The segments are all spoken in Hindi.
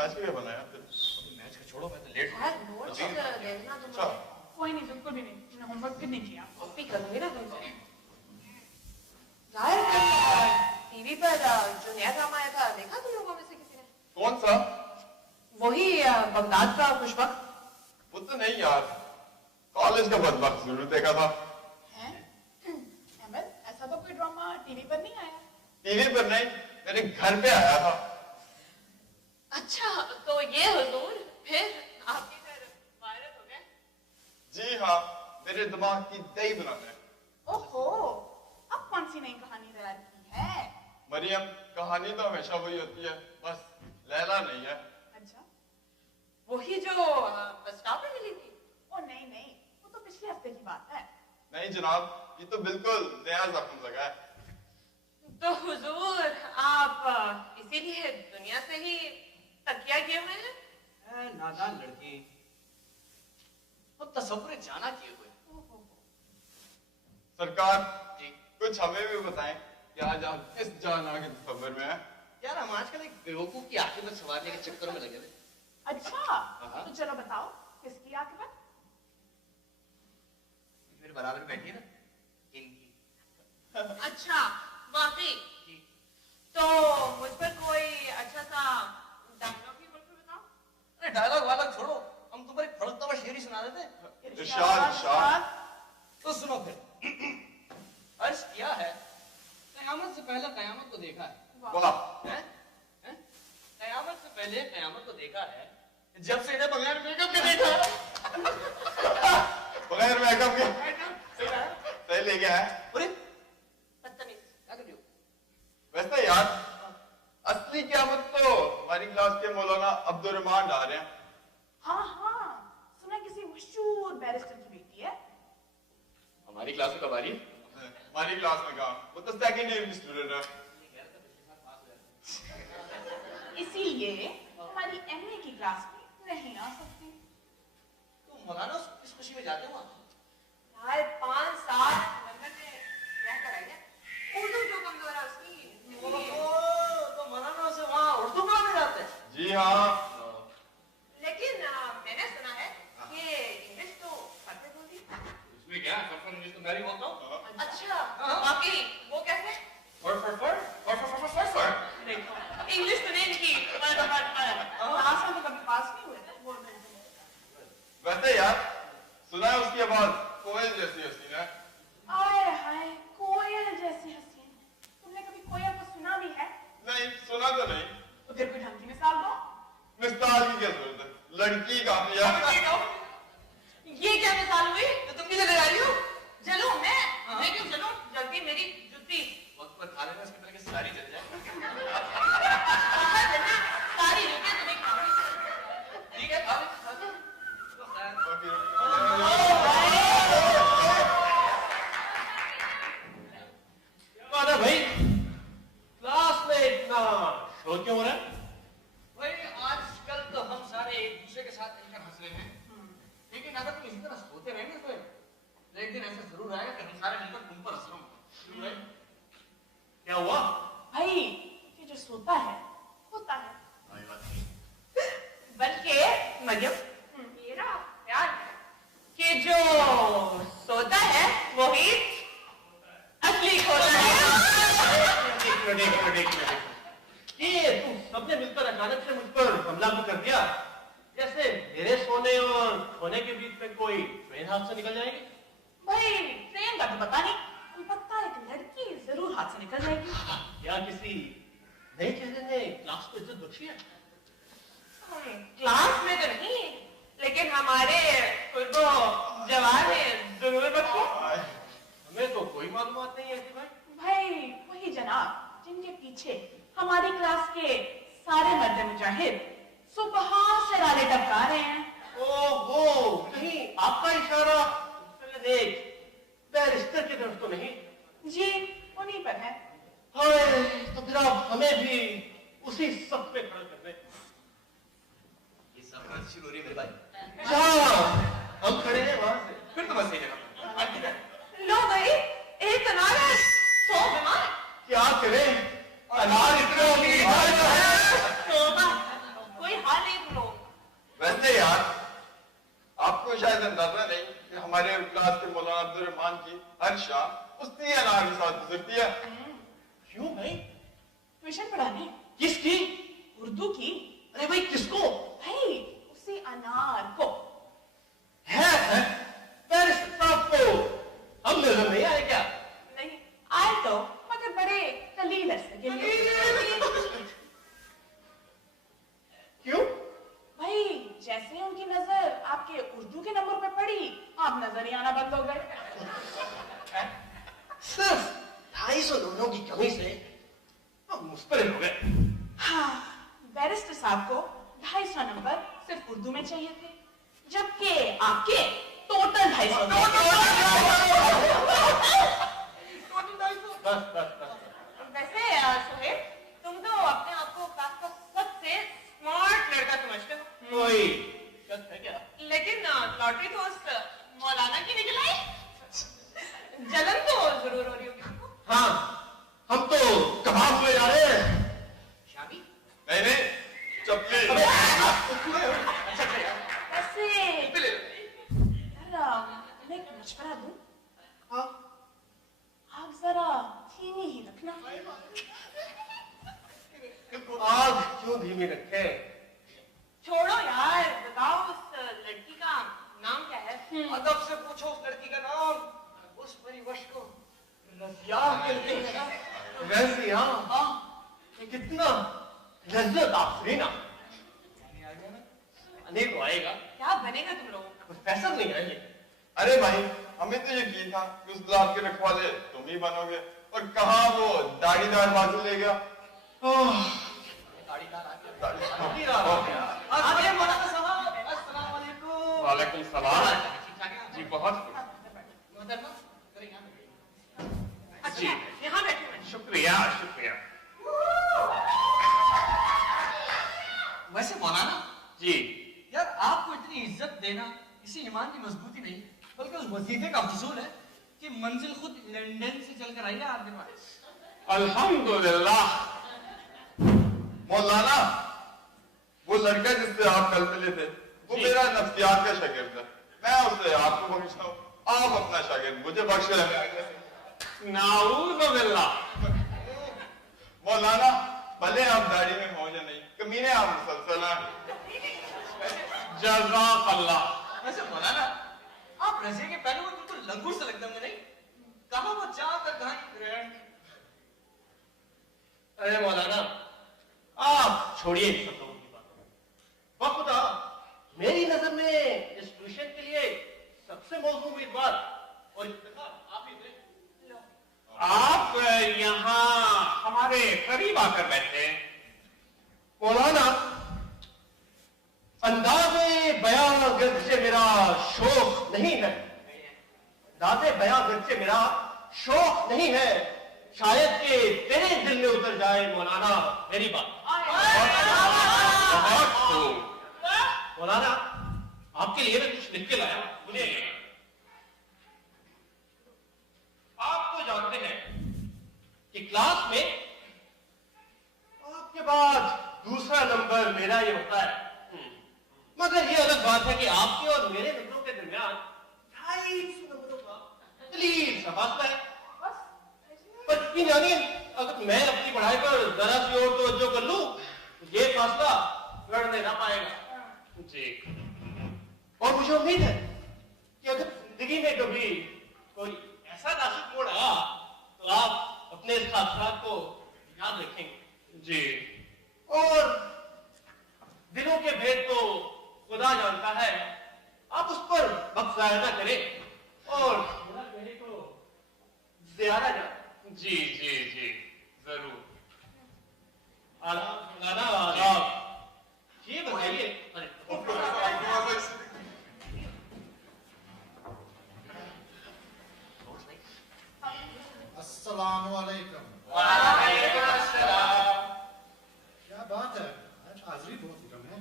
मैच के लिए बनाया फिर। मैच का छोड़ो, मैं तो लेट यार नोट्स देखना तुम। अच्छा कोई नहीं, बिल्कुल भी नहीं, मैंने होमवर्क भी नहीं किया। कॉपी करूंगी ना तुमसे। यार टीवी पर जो नया ड्रामा आया था देखा तुम लोगों में से किसी ने? कौन सा? वही बगदाद का कुछ वक्त। वो तो नहीं यार, कॉलेज का बदबख्त जरूर देखा था। हैं? अहमद, ऐसा तो कोई ड्रामा टीवी पर नहीं आया। टीवी पर नहीं, मेरे घर पे आया था। अच्छा तो ये हुजूर फिर आपके घर वायरल हो गए? जी हाँ, मेरे दिमाग की दही बनाने। ओहो, अब कौन सी नई कहानी तैयार की है? मरियम, कहानी तो हमेशा वही होती है, बस लैला नहीं है। अच्छा, वही जो बस स्टॉप में मिली थी? ओ नहीं नहीं, वो तो पिछले हफ्ते की बात है। नहीं जनाब, ये तो बिल्कुल नया जख्म लगा है। तो हुजूर आप इसीलिए दुनिया से ही तकिया किए हुए हैं? नादान लड़की, वो तसव्वुर जाना किए हुए। सरकार जी कुछ हमें भी बताएं कि आज आप किस जाना के तस्वर में हैं? यार, हम आजकल एक बेवकूफ की आखिरत संवारने के चक्कर में लगे हुए। अच्छा, तो चलो बताओ किसकी आखिरत? मेरे बराबर बैठी है ना, इनकी। अच्छा वाकई? तो मुझ पर कोई अच्छा सा डायलॉग ही बोल के बताओ। अरे डायलॉग वालॉग छोड़ो, हम तुम्हारी फड़कता हुआ शेर ही सुना देते। इरशाद, इरशाद। तो सुनो फिर। अर्ज किया है, कयामत से पहले कयामत को देखा है। वाह, हैं? हैं? कयामत से पहले कयामत को देखा है, जब से इन्हें बगैर मेकअप के देखा। बगैर मेकअप के सही कहा है? सही ले गया है। अरे बदतमीज। क्या कर रही हो? वैसे यार, असली क़यामत तो हमारी क्लास के मौलाना अब्दुल रहमान ला रहे हैं। हाँ हाँ, सुना किसी मशहूर बैरिस्टर की बेटी है। हमारी क्लास में कब आ रही है? हमारी क्लास में कहा, वो तो सेकंड ईयर की स्टूडेंट है। इसीलिए हमारी एमए की क्लास में नहीं आ सकती। तो मौलाना किस खुशी में जाते हो आप? यार 5 साल लंदन में रहकर आई है, उर्दू जो कमजोर है उसकी। तो मौलाना से वहाँ उर्दू पढ़ाने जाते हैं? जी हाँ। लेकिन मैंने सुना है कि इंग्लिश तो परफेक्ट होती है। इसमें क्या है? फर इंग्लिश तो मैं भी बोलता हूँ। अच्छा वाकई? वो कैसे? फर इंग्लिश तो नहीं इनकी। क्लास में तो कभी पास नहीं हुए थे, बोल रहे थे। वैसे यार, सुना है उसकी आवाज कोयल जैसी हसीन है। आए हाय, कोयल जैसी हसीन। तुमने कभी कोयल को सुना भी है? नहीं, सुना तो नहीं। तो फिर कोई ढंग की मिसाल दो। मिसाल की क्या जरूरत है, लड़की काफी है। ये क्या मिसाल हुई? तो तुम किसे लगा रही हो? चलो मैं क्यों चलूं? जल्दी मेरी जुत्ती। वक्त पर खा लेना, इसके पहले कि सारी जल जाए। सारी जुत्ती तुम्हें खानी। ठीक है, खा ले। माना भाई, क्लास में इतना शोर क्यों हो रहा है? भाई आजकल तो हम सारे एक दूसरे के साथ मिलकर हंस रहे हैं, लेकिन अगर तुम इसी तरह सोते रहेंगे तो एक दिन ऐसा जरूर आएगा कि हम सारे मिलकर तुम पर हंस रहे होंगे। क्या हुआ? भाई ये जो सोता है होता है। भाई बात बल्कि मरियम, मेरा ख्याल है कि जो सोता है वही असली खोता है। ये तुम सबने मिलकर अचानक से मुझ पर हमला भी कर दिया, जैसे मेरे सोने और खोने के बीच में कोई ट्रेन हादसा निकल जाएगी। भाई ट्रेन का तो पता नहीं, पता एक लड़की जरूर हाथ से निकल जाएगी। या किसी नए चेहरे ने क्लास को इज्जत बख्शी है? क्लास में तो नहीं, लेकिन हमारे कुर्बो जवान ने जरूर बख्शे। हमें तो कोई मालूमात नहीं है कि भाई। भाई वही जनाब जिनके पीछे हमारी क्लास के सारे मर्द मुजाहिद सुबह से राले टपका रहे हैं। ओहो, कहीं आपका इशारा देख बैरिस्टर की तरफ तो नहीं? जी उन्हीं पर है। हाय, तो फिर आप हमें भी उसी सब पे खड़ा कर दें। ये सब बात शुरू हो रही है मेरे भाई। हाँ, हम खड़े हैं वहां से। फिर तो बस सही जगह। लो भाई, एक अनार है 100 बीमार। क्या करें, अनार इतने कोई हाल सीधी अनार के साथ गुजरती है। क्यों भाई? ट्यूशन पढ़ाने किसकी? उर्दू की। अरे भाई किसको? भाई उसी अनार को। है बैरिस्टर साहब को हम नजर नहीं आए क्या? नहीं आए तो, मगर बड़े कलील अरसे के लिए। क्यों? भाई जैसे ही उनकी नजर आपके उर्दू के नंबर पे पड़ी, आप नजर ही आना बंद हो गए। सिर्फ 250 नोटों की कमी से हम मुस्तरिल हो गए। हाँ, बैरिस्टर साहब को 250 नंबर सिर्फ उर्दू में चाहिए थे, जबकि आपके टोटल 250। बस। वैसे सोहेब, तुम तो अपने आप को क्लास का सबसे स्मार्ट लड़का समझते हो। कोई शक है क्या? लेकिन लॉटरी तो उस मौलाना की निकल आई। जलन तो जरूर हो रही होगी तुमको। हाँ, हम तो कबाब हुए जा रहे हैं। शादी? नहीं, चपली। वैसे यार, मैं एक मशवरा दूं? हाँ? आप जरा धीमी ही रखना। आग क्यों धीमी रखे? छोड़ो यार, बताओ उस लड़की का नाम क्या है? अदब से पूछो उस लड़की का नाम। उस परिवश को रज़िया कहते हैं ना। रज़िया? ये कितना लज्जत आफरीना। अनिल को आएगा, क्या बनेगा तुम लोगों का? प्रोफेसर नहीं आएंगे। अरे भाई, हमें तो यकीन था कि उस गुलाब के रखवाले तुम ही बनोगे, और कहाँ वो दाढ़ीदार बाजू ले गया। आगे मौलाना साहब, अस्सलाम वालेकुम। वालेकुम सलाम। ठीक ठाक है? जी बहुत मोहतरमा, जरा यहाँ बैठिए। अच्छा, यहाँ बैठे हैं। शुक्रिया शुक्रिया। वैसे मौलाना जी यार, आपको इतनी इज्जत देना किसी ईमान की मजबूती नहीं, बल्कि उस वजीफे का हुसूल है कि मंजिल खुद लंदन से चलकर आई है आपके पास। अल्हम्दुलिल्लाह। मौलाना, वो लड़का जिससे आप कल मिले थे, वो मेरा नफ्सियात का शागिर्द है। मैं उसे आपको बख्शता हूँ, आप अपना शागिर्द मुझे बख्श लें। नाऊज़ुबिल्लाह। मौलाना, भले आप दाढ़ी में हो या नहीं, कमीने आप मुसलसल हैं। जज़ाकल्लाह। वैसे मौलाना, आप रज़िया के पहले वो बिल्कुल लंगूर से लगते होंगे नहीं? कहाँ वो चाँद तक कहाँ ग्रैंड। अरे मौलाना, आप छोड़िए इन सब लोगों की बात। बखुदा, मेरी नजर में इस ट्यूशन के लिए सबसे मौजूद उम्मीदवार और इफ्तिखार आप ही थे। आप यहाँ हमारे करीब आकर बैठे। मौलाना, अंदाज़े बयां गर्चे मेरा शौक नहीं है। अंदाज़े बयां गर्चे मेरा शौक नहीं है। शायद कि तेरे दिल में उतर जाए मौलाना मेरी बात। बहुत खूब। मौलाना, आपके लिए मैं कुछ लिख के लाया, सुनिए। आप तो जानते हैं कि क्लास में आपके बाद दूसरा नंबर मेरा ही होता है। मगर ये अलग बात है कि आपके और मेरे नंबरों के दरमियान 250 नंबरों का दलील सा फासला है। पर यकीन जानिए, अगर मैं अपनी पढ़ाई पर जरा सी और तवज्जो कर लूं, तो ये फासला लड़ने ना पाएगा। जी और मुझे उम्मीद है कि अगर जिंदगी में कभी कोई ऐसा नाजुक मोड़ आया, तो आप अपने इस खासरात को याद रखेंगे। जी और दिलों के भेद तो खुदा जानता है, आप उस पर वक्त जाया ना करें और मेरा कहने को ज्यादा जाए। जी जी जी जरूर। मौलाना, आप ये बताइए। अस्सलामुअलैकुम। क्या बात है, आज हाजिरी बहुत कम है।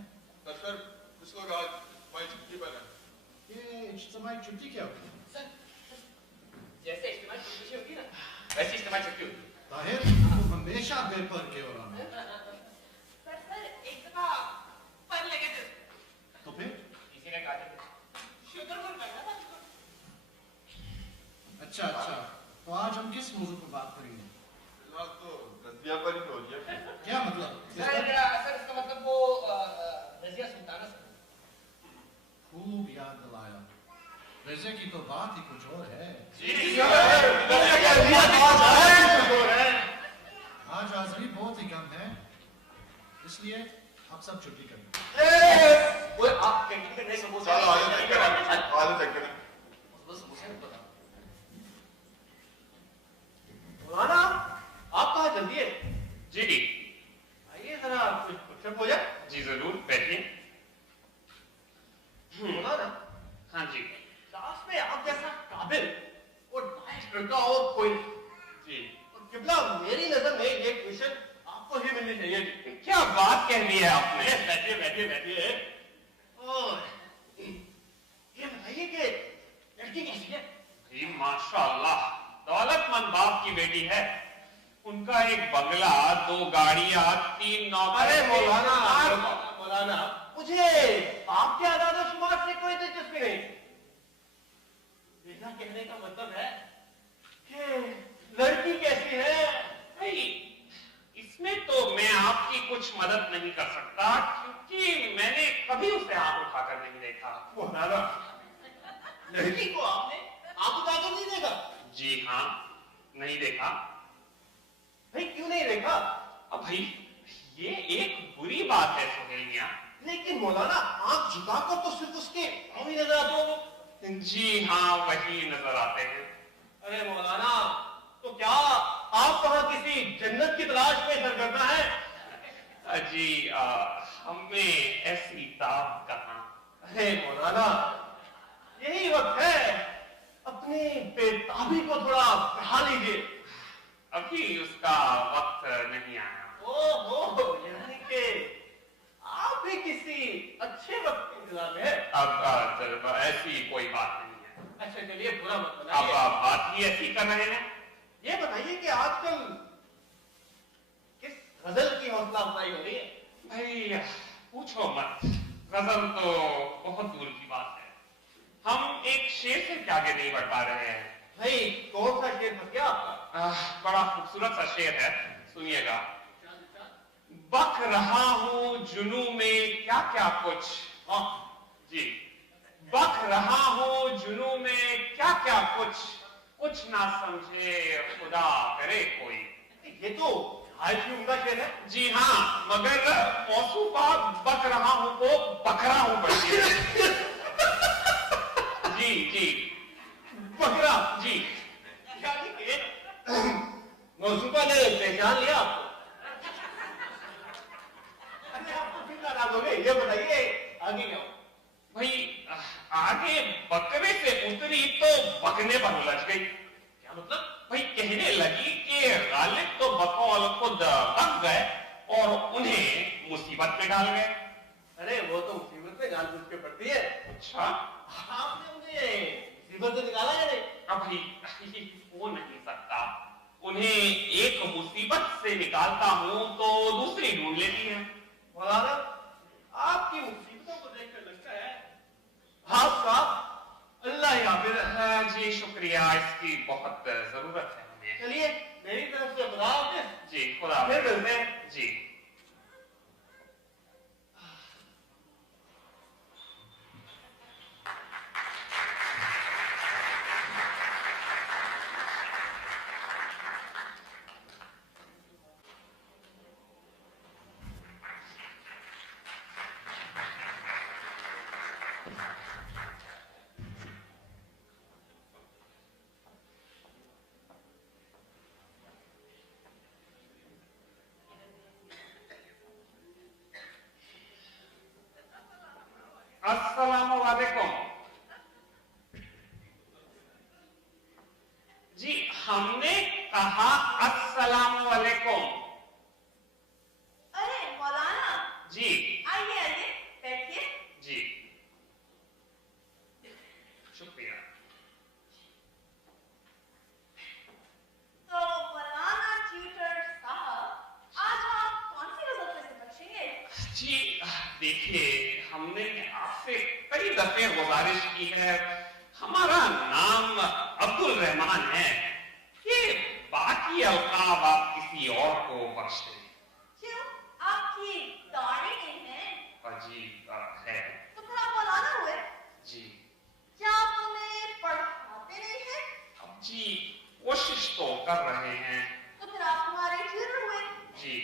सर, कुछ लोग आज भाई छुट्टी पर हैं। ये इज्तिमाई छुट्टी क्या होती है? जैसे इज्तिमा छुट्टी होगी ना, वैसे इज्तिमा छुट्टी होगी। ताहिर, तुम हमेशा बेपर के हो रहा है। सर एक दफा पर लगे थे, तो फिर किसी ने काटे थे। शुगर करना था। अच्छा, तो आज हम किस मौजू पर बात करेंगे? फिलहाल तो रजिया पर ही हो रही है। क्या मतलब? सर इसका मतलब वो रजिया सुल्ताना से। खूब याद दिलाया। रज़िया की तो बात ही कुछ और है। आज हाजिरी बहुत ही कम है, इसलिए आप सब छुट्टी करें। आप कैंटीन में नहीं समोसा चलो आगे चेक करें, आगे चेक करें। बस समोसा नहीं पता। मौलाना आप कहाँ जल्दी है? जी आइए जरा कुछ पुशअप हो जाए। जी जरूर बैठिए। मौलाना हाँ जी क्लास में आप जैसा काबिल और लायक लड़का और कोई नहीं। जी और किबला मेरी नजर में ये क्वेश्चन आपको ही मिलनी चाहिए जी। क्या बात कह दी है आपने? बैठिए बैठिए बैठिए। और ये बताइए कि लड़की कैसी है? जी माशाअल्लाह, दौलतमंद बाप की बेटी है। उनका एक बंगला, 2 गाड़ियां, 3 नौकर। अरे मौलाना मुझे आपके आदाद शुमार से कोई दिलचस्पी नहीं। मेरा कहने का मतलब है कि लड़की कैसी है? भाई इसमें तो मैं आपकी कुछ मदद नहीं कर सकता, क्योंकि मैंने कभी उसे आंख उठाकर नहीं देखा। मौलाना लड़की को आपने आंख उठाकर नहीं देखा? जी हाँ, नहीं देखा। भाई क्यों नहीं देखा? अब भाई ये एक बुरी बात है सुहेल मियां। लेकिन मौलाना आंख झुकाकर तो सिर्फ उसके पांव ही नजर आते हो। जी हाँ, वही नजर आते हैं। अरे मौलाना तो क्या आप वहां किसी जन्नत की तलाश में सरगर्दा है? जी हमें ऐसी ताब कहाँ। अरे मौलाना यही वक्त है, अपनी बेताबी को थोड़ा बढ़ा लीजिए। अभी उसका वक्त नहीं आया। ओहो, यानी कि आप भी किसी अच्छे वक्त के इंतजार में हैं। अब ऐसी कोई बात नहीं है। अच्छा चलिए बुरा मत अब बनाइए। आप बात ही ऐसी कर रहे हैं। ये बताइए कि आजकल किस गजल की हौसला अफजाई हो रही है? भाई पूछो मत, गजल तो बहुत दूर की बात है। हम एक शेर से क्या आगे नहीं बढ़ पा रहे हैं। भाई कौन सा शेर फंस गया आपका? बड़ा खूबसूरत सा शेर है, सुनिएगा। बक रहा हूं जुनू में क्या क्या कुछ। हाँ जी, बक रहा हूं जुनू में क्या क्या कुछ ना समझे खुदा करे कोई। ये तो हाई उम्दा शेर है। जी हाँ, मगर मौसूफा बक रहा हूं को बकरा हूं पड़ती है। जी जी बकरा जी। यानी कि मौसूफा ने पहचान लिया आपको। अरे आपको फिर नाराज हो गए। ये बताइए आगे क्या हुआ? भाई आगे बकरे से उतरी तो बकने पर उलझ गई। क्या मतलब? भाई कहने लगी कि गालिब तो बकौल खुद बक गए और उन्हें मुसीबत में डाल गए। अरे वो तो मुसीबत में जानबूझ के पड़ती है। अच्छा, आपने उन्हें मुसीबत से निकाला या नहीं? अब भाई हो नहीं सकता। उन्हें एक मुसीबत से निकालता हूं तो दूसरी ढूंढ लेती है। मौलाना आपकी मुसीबतों को देखकर लगता है आपका अल्लाह ही हाफिज है। जी शुक्रिया, इसकी बहुत जरूरत है हमें। चलिए मेरी तरफ से खुदा हाफिज। जी खुदा फिर हाफिज। मिलते हैं। जी अस्सलाम वालेकुम। जी हमने कहा अस्सलाम वालेकुम। अरे मौलाना, जी आइए आइए बैठिए। जी शुक्रिया। तो मौलाना ट्यूटर साहब, आज आप कौन सी गजल पे से बचेंगे? जी देखिए, हमने आपसे कई दफे गुजारिश की है, हमारा नाम अब्दुल रहमान है, बाकी अलकाब आप किसी और को बख्श दें। क्यों? आपकी दाढ़ी नहीं है? जी है। तो फिर आप मौलाना हुए? जी। क्या आप हमें पढ़ाते नहीं हैं? जी कोशिश तो कर रहे हैं। तो फिर आप हमारे ट्यूटर हुए? जी।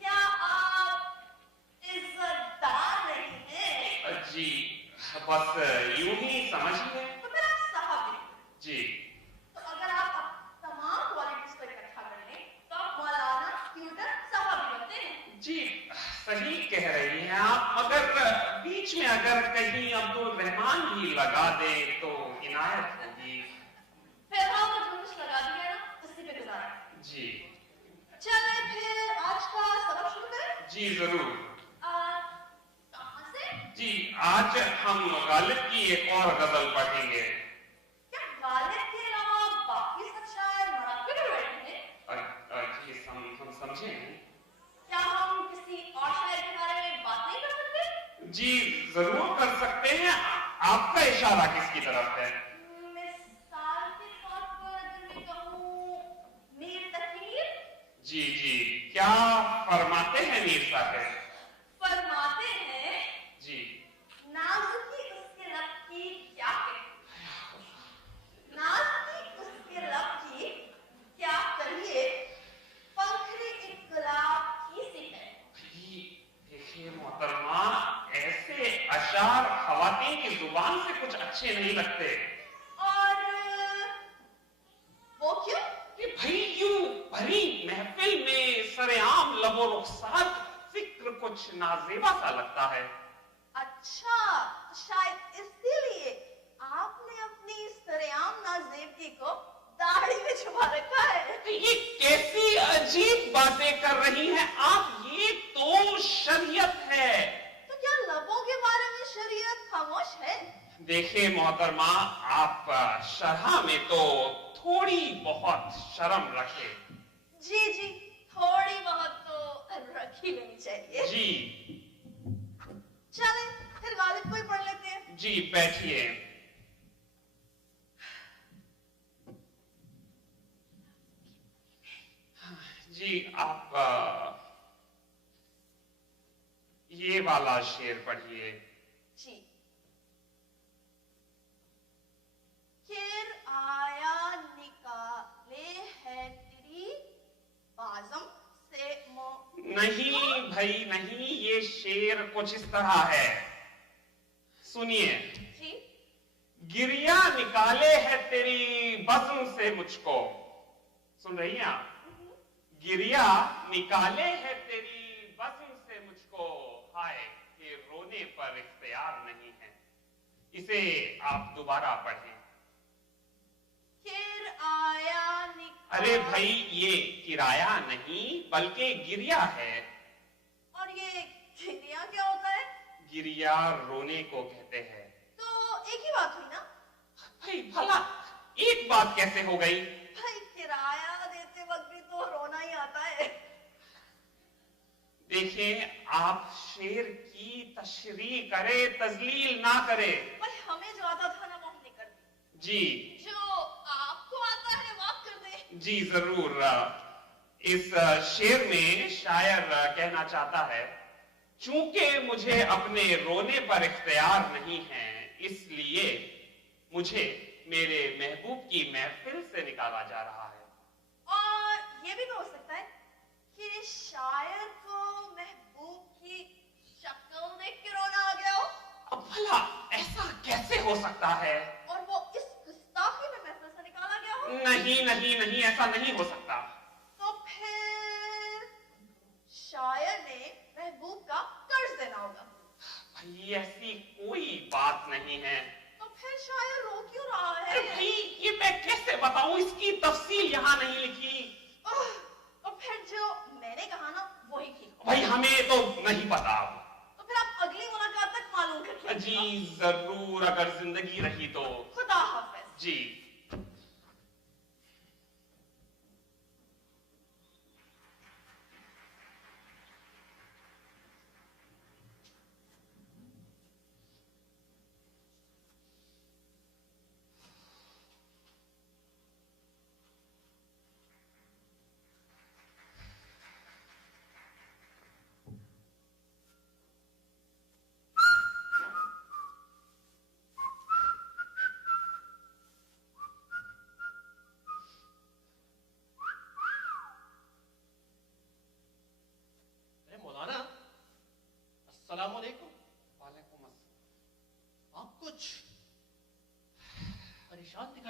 क्या आप इज्जतदार नहीं हैं? जी बस यूं ही समझिए। तो फिर आप साहब हैं। जी। तो अगर आप तमाम क्वालिटीज को इकट्ठा कर लें तो आप मौलाना, ट्यूटर, साहब बनते हैं। जी सही कह रही हैं आप, मगर बीच में अगर कहीं अब्दुल रहमान भी लगा दे तो इनायत होगी। फिर हम जो कुछ लगा दिया ना उसी पे गुजारा है। जी। चले फिर आज का सबक शुरू करें। जी जरूर। कहाँ से? जी आज हम गालिब की एक और गजल पढ़ेंगे। क्या गालिब के अलावा बाकी सब शायर मराठी में बैठे हैं? जी हम समझे नहीं। क्या हम किसी और शायर के बारे में बात नहीं कर सकते? जी जरूर कर सकते हैं। आपका इशारा किसकी तरफ है? मिसाल के तौर पर अगर मैं कहूँ मीर तकीर। जी जी क्या फरमाते हैं मीर साहब? फरमाते हैं जी। नाजुकी उसके लब की क्या कहे, नाजुकी उसके लब की क्या कहिए, पंखड़ी एक गुलाब की सी है। देखिए मोहतरमा, ऐसे अशार खवातीन की जुबान से कुछ अच्छे नहीं लगते। और वो क्यों? कि भाई यूं भरी महफिल में सरेआम लबो रुखसार जिक्र कुछ नाजेबा सा लगता है। अच्छा, शायद इसीलिए आपने अपनी सरेआम नाजेबगी को दाढ़ी में छुपा रखा है। तो ये कैसी अजीब बातें कर रही हैं आप? ये तो शरीयत है। तो क्या लबों के बारे में शरीयत खामोश है? देखिए मोहतरमा, आप शरहा में तो थोड़ी बहुत शर्म रखे। जी जी, थोड़ी बहुत तो रख ही लेनी चाहिए। जी। चलें फिर गालिब को ही पढ़ लेते हैं। जी बैठिए। जी आप ये वाला शेर पढ़िए। जी। खैर आया निकाले है तेरी बाजम से नहीं भाई नहीं, ये शेर कुछ इस तरह है, सुनिए। जी। गिरिया निकाले है तेरी बज़्म से मुझको। सुन रही हैं आप? गिरिया निकाले है तेरी बज़्म से मुझको, हाय कि रोने पर इख्तियार नहीं है। इसे आप दोबारा पढ़ें। खैर आया अरे भाई ये किराया नहीं बल्कि गिरिया है। और ये गिरिया क्या होता है? गिरिया रोने को कहते हैं। तो एक ही बात हुई ना? भाई भला एक बात कैसे हो गई? भाई किराया देते वक्त भी तो रोना ही आता है। देखिए आप शेर की तशरीह करे, तजलील ना करे। भाई हमें जो आता था ना वो हमने कर दी। जी। जो आपको आता है वो आप कर दे। जी जरूर। इस शेर में शायर कहना चाहता है, चूंकि मुझे अपने रोने पर इख्तियार नहीं है, इसलिए मुझे मेरे महबूब की महफिल से निकाला जा रहा है। और ये भी तो हो सकता है कि शायर को महबूब की शक्ल देख के रोना आ गया हो। अब भला ऐसा कैसे हो सकता है? और वो इस गुस्ताखी में महफिल से निकाला गया हो। नहीं नहीं नहीं, ऐसा नहीं हो सकता। तो फिर शायर ने महबूब का कर्ज देना होगा। भाई ऐसी कोई बात नहीं है। तो फिर शायर रो क्यों रहा है? अरे भाई ये मैं कैसे बताऊं, इसकी तफसील यहाँ नहीं लिखी। तो फिर जो मैंने कहा ना वही ठीक। भाई हमें तो नहीं पता। तो फिर आप अगली मुलाकात तक मालूम कर जी जरूर, अगर जिंदगी रही तो। खुदा हाफिज। जी।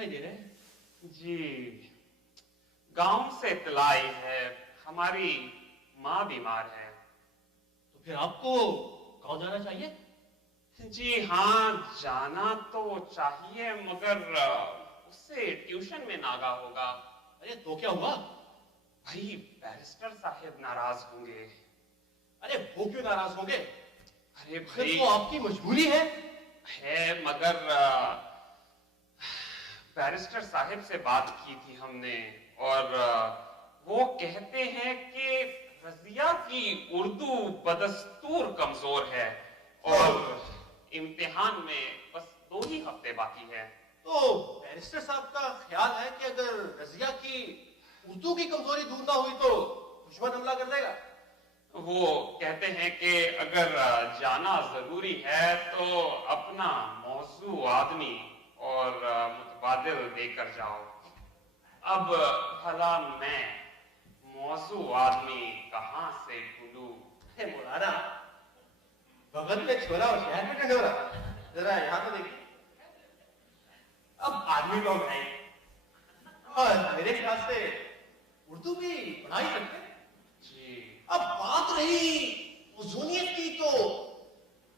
दिखाई दे रहे हैं। जी, गांव से इत्तला आई है, हमारी माँ बीमार है। तो फिर आपको गांव जाना चाहिए। जी हाँ, जाना तो चाहिए, मगर उससे ट्यूशन में नागा होगा। अरे तो क्या हुआ? भाई बैरिस्टर साहब नाराज होंगे। अरे वो क्यों नाराज होंगे? अरे फिर भाई तो आपकी मजबूरी है। मगर बैरिस्टर साहब से बात की थी हमने, और वो कहते हैं कि रजिया की उर्दू बदस्तूर कमजोर है और इम्तिहान में बस 2 ही हफ्ते बाकी है। तो बैरिस्टर साहब का ख्याल है कि अगर रजिया की उर्दू की कमजोरी दूर ना हुई तो दुश्मन हमला कर देगा। वो कहते हैं कि अगर जाना जरूरी है तो अपना मौजू आदमी और मुतबादिल देकर जाओ। अब भला मैं मौजू आदमी कहां से ढूंढूं? मौलाना, भगत में छोरा और शहर में ढंढोरा, जरा यहाँ तो देखिए। अब आदमी लोग हैं और मेरे ख्याल से उर्दू भी पढ़ा ही सकते हैं। जी, अब बात रही उजूनियत की, तो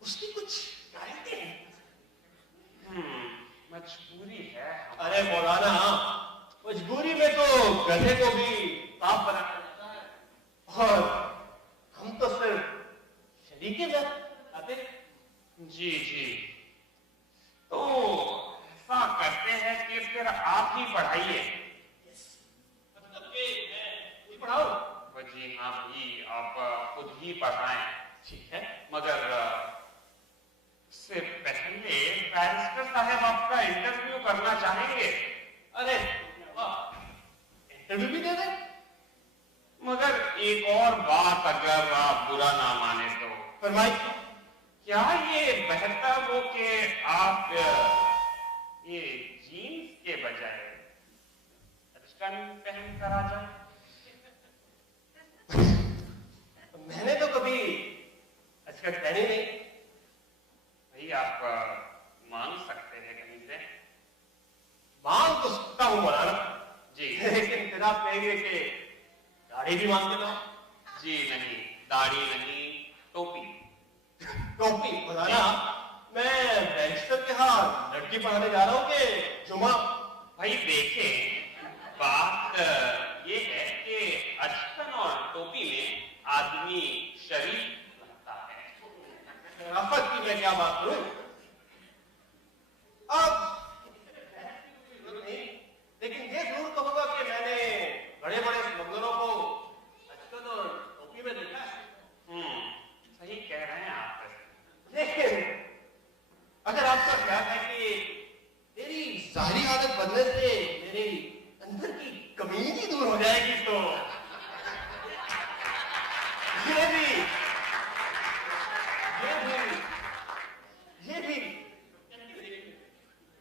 उसकी कुछ गारंटी है। मजबूरी है। अरे मौलाना, मजबूरी में तो गधे को भी पाप बनाना जाता है, और हम तो सिर्फ शरीके आते हैं। जी जी, तो ऐसा करते हैं कि फिर आप ही पढ़ाइए। मतलब कि मैं पढ़ाऊं? जी हाँ भाई, आप खुद ही पढ़ाएं। ठीक है। मगर उससे पहले बैरिस्टर साहब आपका इंटरव्यू करना चाहेंगे। अरे इंटरव्यू भी दे दे। मगर एक और बात, अगर आप बुरा ना माने तो। फरमाइए। क्या ये बेहतर हो कि आप ये जीन्स के बजाय वेस्टर्न पहन कर आ जाए? मैंने तो कभी अस्कत पहनी नहीं। भाई आप मांग सकते हैं कहीं से। मांग तो सकता हूँ मौलाना जी। लेकिन फिर आप कहेंगे कि दाढ़ी भी मांग के लो। जी नहीं, दाढ़ी नहीं, टोपी। टोपी? मौलाना, मैं बैरिस्टर के यहाँ लड़की पढ़ाने जा रहा हूँ कि जुमा? भाई देखें, बात ये है कि अचकन और टोपी में आदमी शरीफ लगता है। शराफत की मैं क्या बात करूं? अब लेकिन ये जरूर कहूंगा कि मैंने बड़े बड़े स्मगलरों को अचकन और टोपी में देखा है। सही कह रहे हैं आप। लेकिन अगर आपका ख्याल है कि मेरी जाहिरी आदत बनने से मेरी अंदर की कमीनी दूर हो जाएगी, तो ये भी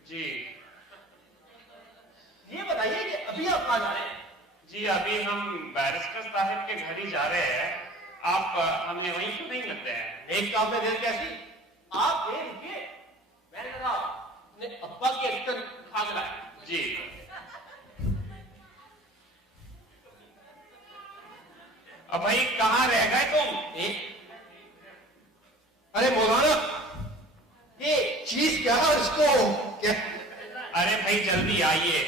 जी ये बताइए कि अभी आप कहाँ जा रहे हैं? जी, अभी हम बैरिस्टर साहब के घर ही जा रहे हैं। आप हमने वहीं क्यों नहीं मिलते हैं? एक काम में देर कैसी? आप ये रुकिए, मैं जरा अपने अब्बा की अटकन खा के लाया। जी। अब भाई कहाँ रह गए तुम? अरे मौलाना, ये चीज क्या है? इसको क्या? अरे भाई जल्दी आइए।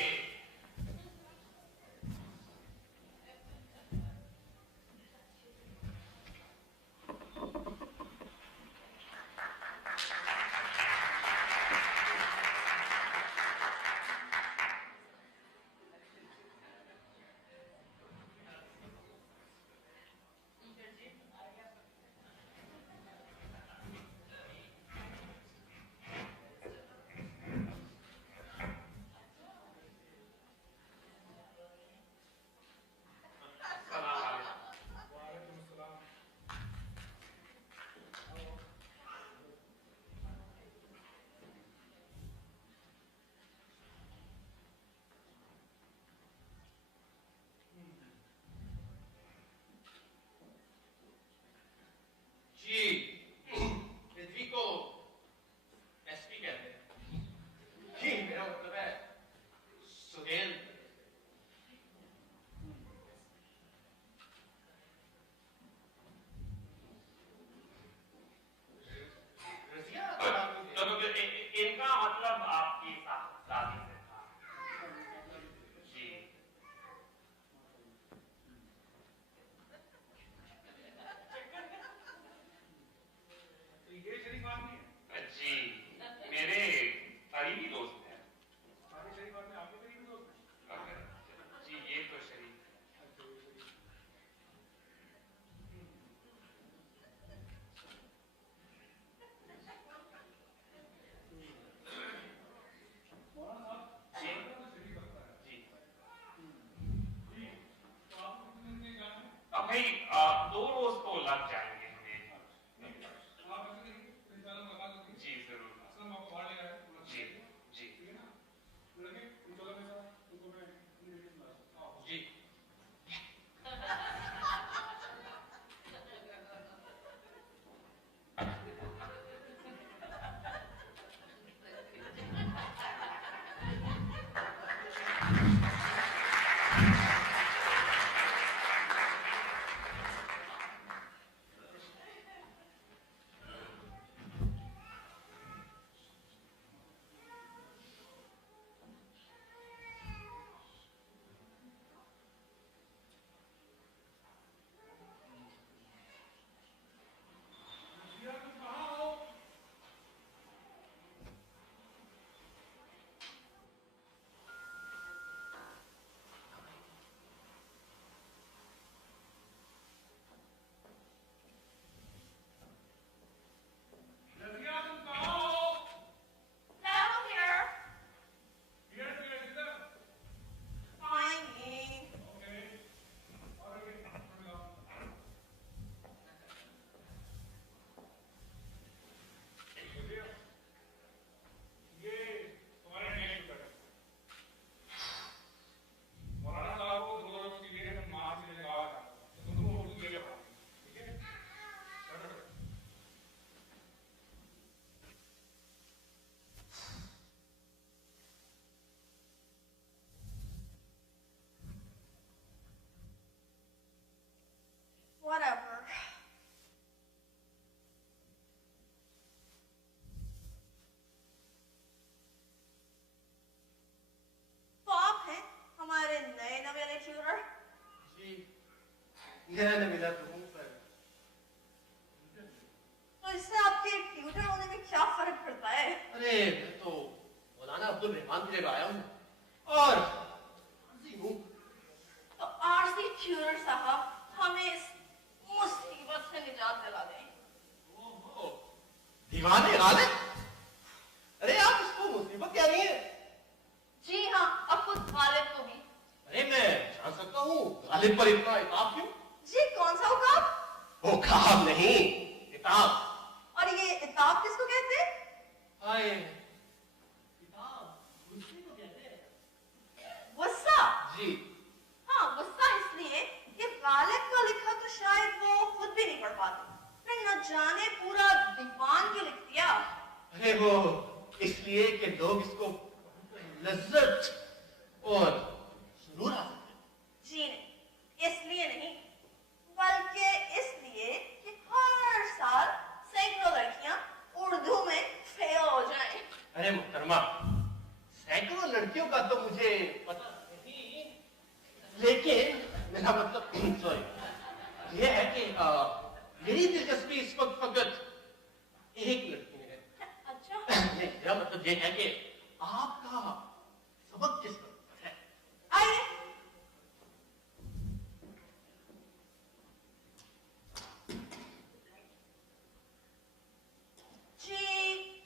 मैंने मिला तो हूँ पर तो इससे आपके ट्यूटर होने में क्या फर्क पड़ता है? अरे मैं तो मौलाना अब्दुल रहमान की जगह आया हूँ और हूँ। तो आरसी ट्यूटर साहब हमें इस मुसीबत से निजात दिला दें। ओहो, दीवाने गालिब, अरे आप इसको मुसीबत क्या नहीं है? जी हाँ, अब खुद गालिब को भी। अरे मैं जान सकता हूँ गालिब पर इतना इताब क्यों? जी कौन सा उकाब? वो खाब नहीं, इताब। और ये इताब किसको कहते हैं? हाय, इताब गुस्से को कहते हैं। गुस्सा? जी। हाँ, गुस्सा इसलिए कि गालिब का लिखा तो शायद वो खुद भी नहीं पढ़ पाते, फिर न जाने पूरा दीवान क्यों लिख दिया। अरे वो इसलिए कि लोग इसको लज्जत और सुरूर हासिल करते। जी नहीं, इसलिए नहीं, बल्कि इसलिए कि हर साल सैकड़ों लड़कियां उर्दू में फेल हो जाएं। अरे मुहतरमा, सैकड़ों लड़कियों का तो मुझे पता नहीं, लेकिन मेरा मतलब सॉरी ये है कि मेरी दिलचस्पी इस वक्त फकत एक लड़की में है। अच्छा, नहीं, मेरा मतलब ये है कि आपका सबक किस वक्त है? आइए। जी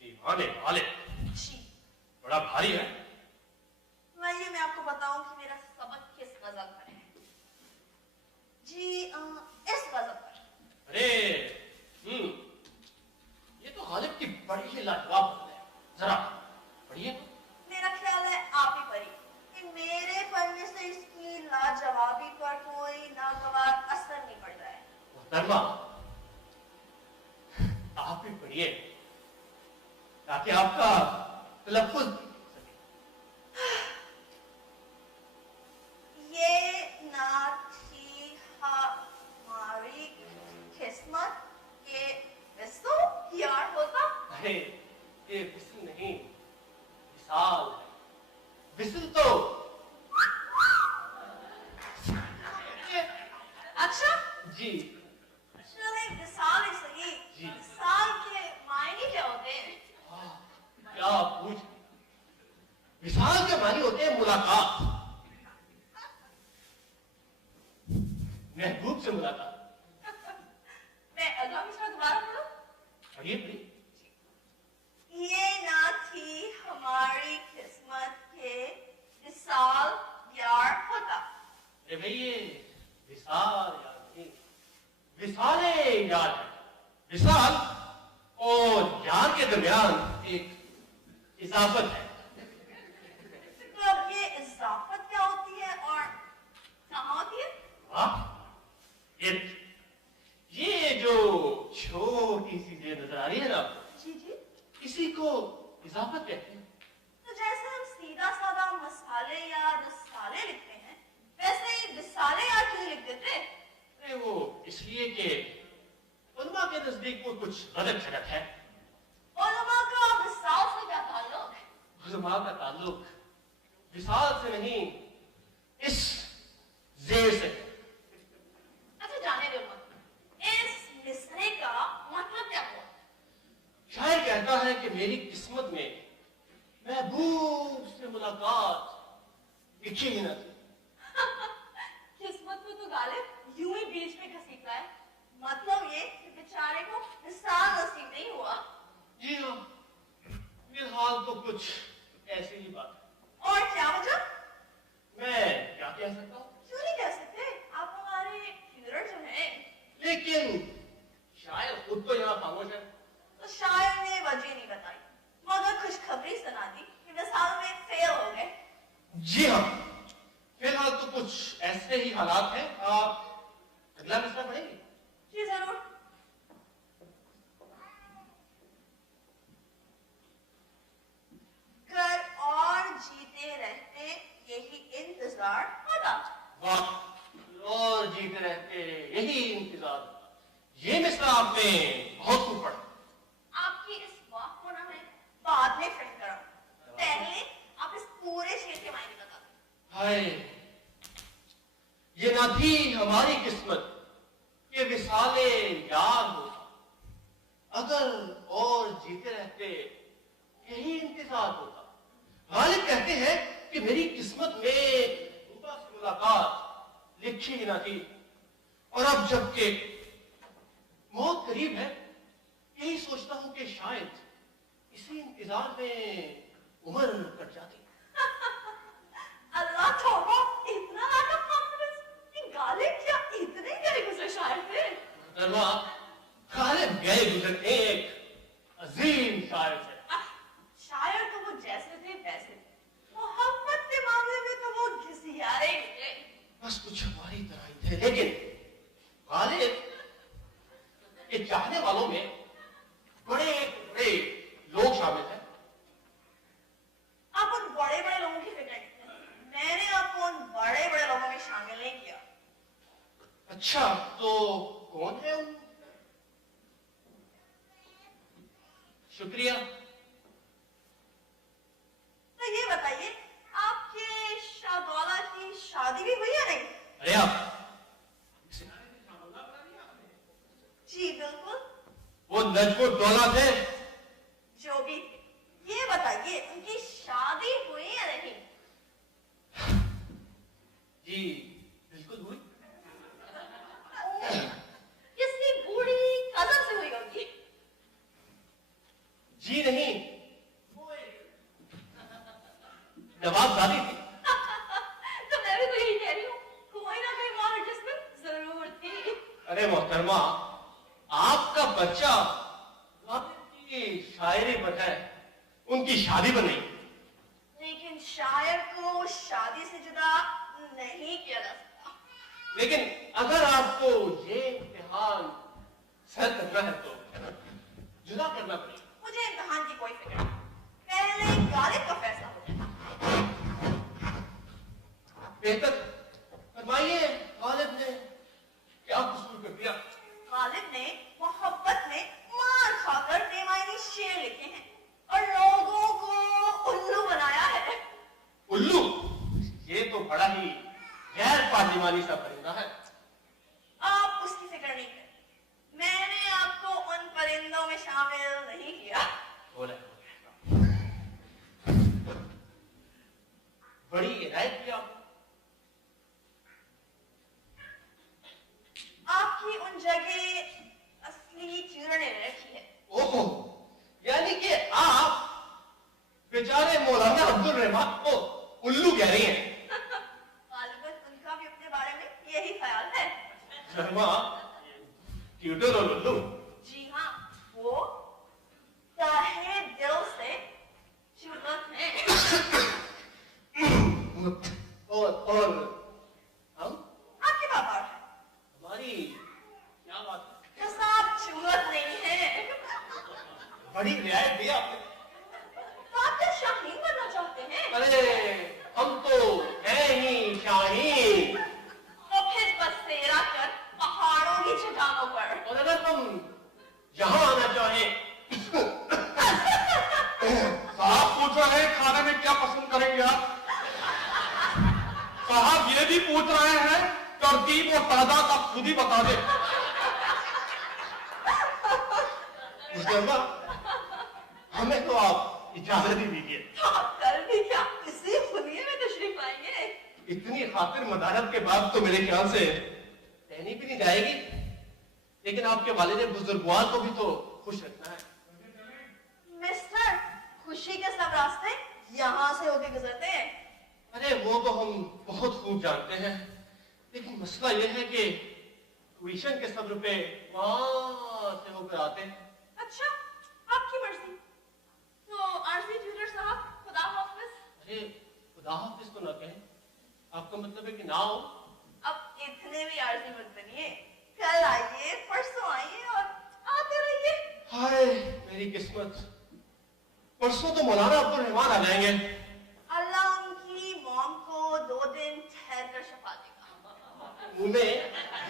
दीवाने वाले जी, बड़ा भारी है। लाइए मैं आपको बताऊं कि मेरा सबक किस गजल पर है। जी इस गजल पर। अरे ये तो गालिब की बड़ी ही लाजवाब गजल है, जरा पढ़िए। मेरा ख्याल है आप ही पढ़िए कि मेरे पढ़ने से इसकी लाजवाबी पर कोई नागवार असर नहीं पड़ रहा है। मुहतरमा, आप ही पढ़िए ताकि आपका तलफ्फुज़ ये ना थी हमारी किस्मत के विसो यार होता। अरे ये विसल नहीं, विसाल है। विसल तो अच्छा जी चले विसाल ही सही। जी। विसाल के मायने क्या होते हैं? क्या पूछ, विसाल के मानी होते हैं मुलाकात, महबूब से मुलाकात। मैं अगला मिसरा दोबारा पढ़ूं? पढ़िए पढ़िए। ये ना थी हमारी किस्मत के विसाल यार होता। अरे भाई ये विसाल यार नहीं, विसाले यार है। विसाल और यार के दरमियान एक इजाफत है। तो अब ये इजाफत क्या होती है और कहाँ होती है? वाह, ये जो छोटी सी चीज नजर आ रही है ना, जी जी। इसी को इजाफत कहते हैं। तो जैसे हम सीधा साधा मसाले या रसाले लिखते हैं, वैसे ही विसाले यार क्यों लिख देते? अरे वो इसलिए कि उलमा के नजदीक वो कुछ गलत शगत है। उलमा का विसाल से क्या ताल्लुक? उलमा का ताल्लुक विसाल से नहीं, इस जेर से। अच्छा जाने दो मत, इस मिसरे का मतलब क्या हुआ? शायर कहता है कि मेरी किस्मत में महबूब से मुलाकात लिखी ही न थी। किस्मत में तो गालिब यूं ही बीच में घसीटा है। मतलब ये कि बेचारे को विसाल नसीब नहीं हुआ। जी हाँ, फिलहाल तो कुछ ऐसी ही बात है। और क्या वजह? मैं क्या कह सकता हूँ, क्यों नहीं कह सकते? आप हमारे ट्यूटर जो हैं। लेकिन शायर खुद तो यहाँ खामोश है। तो शायर ने वजह नहीं बताई, मगर खुशखबरी सुना दी कि विसाल में फेल हो गए। जी हाँ, फिलहाल तो कुछ ऐसे ही हालात हैं। आप अगला मिसरा पढ़ेंगे? जी जरूर। कर और जीते रहते यही इंतजार होता। वाह, और जीते रहते यही इंतजार होता। ये मिसरा आपने बहुत खूब पढ़ा। आपकी इस वाक को ना मैं बाद में फिट करूं, पहले आप इस पूरे शेर के मायने बता दो। हाय, ये ना थी हमारी किस्मत विसाले याद होता, अगर और जीते रहते यही इंतजार होता। गालिब कहते हैं कि मेरी किस्मत में रूबा से मुलाकात लिखी ही ना थी, और अब जबकि मौत करीब है, यही सोचता हूं कि शायद इसी इंतजार में उम्र कट जाती। अल्लाह तौबा, इतना lack of confidence कि गालिब क्या इतने गए गुजरे शायर थे? गालिब गए गुजर एक अजीम शायर थे। शायर तो वो जैसे थे वैसे थे, मोहब्बत के मामले में तो वो घिसियारे निकले। बस कुछ हमारी तरह ही थे, लेकिन गालिब के चाहने वालों में बड़े बड़े लोग शामिल हैं। आप उन बड़े बड़े लोगों की फिक्र नहीं करें, मैंने आपको उन बड़े बड़े लोगों में शामिल नहीं किया। अच्छा, तो कौन है उन? शुक्रिया। तो ये बताइए, आपके शाहदौला की शादी भी हुई है नहीं? अरे आप जी बिल्कुल। वो नजमुद्दौला थे। जो भी थे, ये बताइए उनकी शादी हुई या नहीं? जी बिल्कुल हुई। किसी बूढ़ी कजन से हुई होगी? जी नहीं, वो एक नवाबजादी थी। तो मैं भी तो यही कह रही हूँ, कोई ना कोई और एडजस्टमेंट जरूर थी। अरे मोहतरमा, आपका बच्चा की शायरी पर है, उनकी शादी पर नहीं। लेकिन शायर को शादी से जुदा नहीं किया जा सकता। लेकिन अगर आपको ये इम्तिहान सर करना है तो जुदा करना पड़ेगा। मुझे इम्तिहान की कोई फिक्र नहीं, पहले गालिब का फैसला हो जाए। बेहतर फरमाइए, गालिब ने क्या कसूर कर दिया? गालिब ने मोहब्बत में मार खाकर बेमायनी शेर लिखे हैं और लोगों को उल्लू बनाया है। उल्लू? ये तो बड़ा ही गैर पार्लिमानी सा परिंदा है। आप उसकी फिक्र नहीं करें, मैंने आपको उन परिंदों में शामिल नहीं किया। हो रहा है। बड़ी हिदायत की आपने। आपकी उन जगह असली चूरने रखी है। ओहो, यानी कि आप बेचारे मौलाना अब्दुल रहमान को उल्लू कह रही हैं। गालिबन उनका भी अपने बारे में यही ख्याल है। शर्मा, ट्यूटर और उल्लू। जी हाँ, वो तहे दिल से चुनत है। और हम? आपकी बात और है, हमारी क्या बात है? बस आप चुनत नहीं है। बड़ी रियायत दी आपने। तो आप क्या शाहीन बनना चाहते हैं? अरे हम तो हैं ही शाहीन। तो फिर बसेरा कर पहाड़ों की चट्टानों पर। और अगर तुम यहाँ आना चाहें, साहब पूछ रहे हैं खाने में क्या पसंद करेंगे आप? साहब ये भी पूछ रहे हैं तरतीब और तादाद आप खुद ही बता दे। मुस्तफा, हमें तो आप इजाजत ही दीजिए। तो कल भी क्या इसी खुलिये में तशरीफ लाएंगे? इतनी खातिर मदारत के बाद तो मेरे ख्याल से रहनी भी नहीं जाएगी, लेकिन आपके वालिद बुजुर्गवार को भी तो खुश रखना है। मिस्टर, खुशी के सब रास्ते यहाँ से होके गुजरते हैं। अरे वो तो हम बहुत खूब जानते हैं, लेकिन मसला यह है कि ट्यूशन के सब रुपए वहां से होकर आते हैं। अच्छा, आपकी मर्जी। तो आरसी ट्यूटर साहब, खुदा हाफिज। अरे खुदा हाफिज तो ना कहें, आपका मतलब है कि ना हो? अब इतने भी आरसी मत बनिए, कल आइए, परसों आइए और आते रहिए। हाय मेरी किस्मत, परसों तो मौलाना अब्दुल रहमान आ जाएंगे। अल्लाह उनकी मॉम को 2 दिन ठहर कर शफा देगा। मुंह में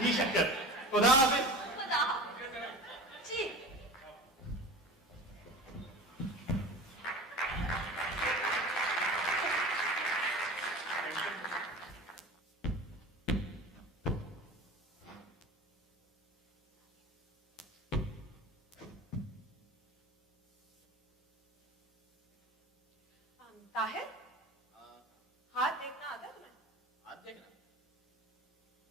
घी शक्कर। खुदा हाफिज। खुदा हाफिज। जी। ताहिर, हाथ देखना आता है तुम्हें? हाथ देखना?